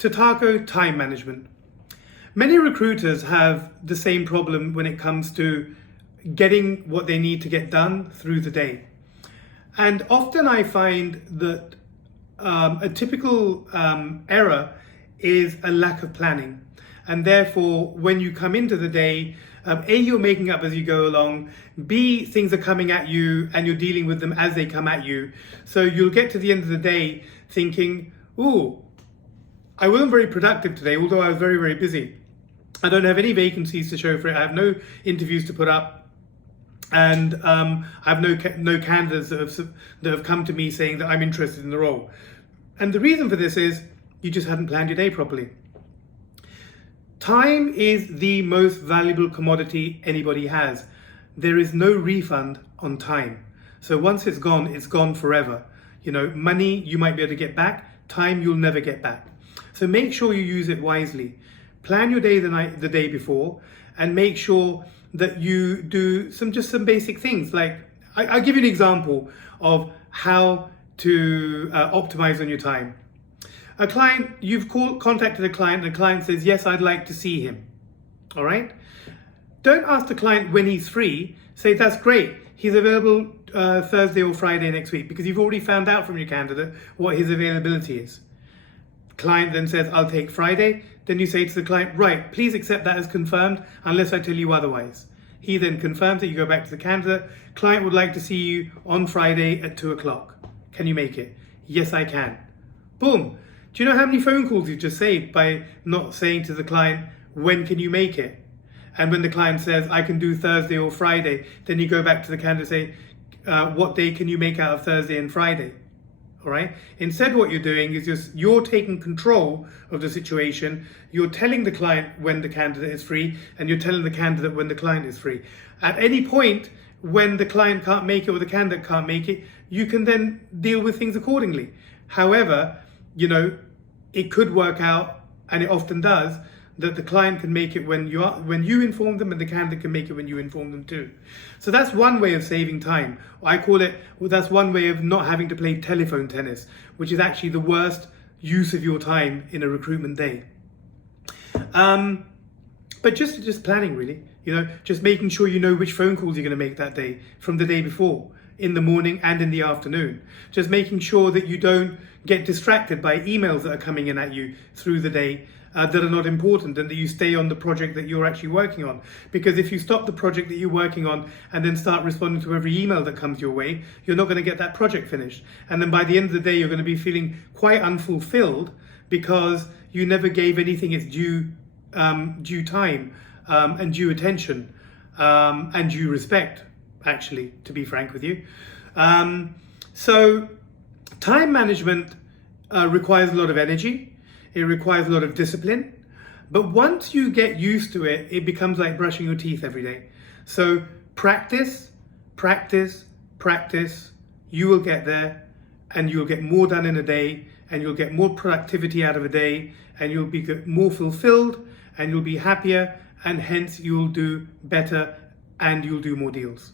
Totaco time management. Many recruiters have the same problem when it comes to getting what they need to get done through the day. And often I find that a typical error is a lack of planning. And therefore, when you come into the day, A, you're making up as you go along, B, things are coming at you and you're dealing with them as they come at you. So you'll get to the end of the day thinking, ooh, I wasn't very productive today, although I was very, very busy. I don't have any vacancies to show for it. I have no interviews to put up. And I have no candidates that have come to me saying that I'm interested in the role. And the reason for this is you just hadn't planned your day properly. Time is the most valuable commodity anybody has. There is no refund on time. So once it's gone forever. You know, money you might be able to get back, time you'll never get back. So make sure you use it wisely. Plan your day the day before, and make sure that you do some basic things. Like I'll give you an example of how to optimize on your time. A client, you've contacted a client, and the client says, yes, I'd like to see him. All right? Don't ask the client when he's free. Say, that's great. He's available Thursday or Friday next week, because you've already found out from your candidate what his availability is. Client then says, I'll take Friday. Then you say to the client, right, please accept that as confirmed unless I tell you otherwise. He then confirms it. You go back to the candidate. Client would like to see you on Friday at 2 o'clock. Can you make it? Yes, I can. Boom. Do you know how many phone calls you've just saved by not saying to the client, when can you make it? And when the client says, I can do Thursday or Friday, then you go back to the candidate and say, what day can you make out of Thursday and Friday? All right. Instead, what you're doing is you're taking control of the situation. You're telling the client when the candidate is free, and you're telling the candidate when the client is free. At any point when the client can't make it or the candidate can't make it, you can then deal with things accordingly. However, you know, it could work out, and it often does, that the client can make it when you inform them, and the candidate can make it when you inform them too. So that's one way of saving time. I call it, that's one way of not having to play telephone tennis, which is actually the worst use of your time in a recruitment day. But just planning, really. You know, just making sure you know which phone calls you're going to make that day from the day before, in the morning and in the afternoon. Just making sure that you don't get distracted by emails that are coming in at you through the day that are not important, and that you stay on the project that you're actually working on. Because if you stop the project that you're working on and then start responding to every email that comes your way, you're not going to get that project finished. And then by the end of the day, you're going to be feeling quite unfulfilled because you never gave anything its due time and due attention and due respect, actually, to be frank with you. So time management requires a lot of energy. It requires a lot of discipline. But once you get used to it, it becomes like brushing your teeth every day. So practice, practice, practice. You will get there, and you'll get more done in a day, and you'll get more productivity out of a day, and you'll be more fulfilled, and you'll be happier, and hence you'll do better, and you'll do more deals.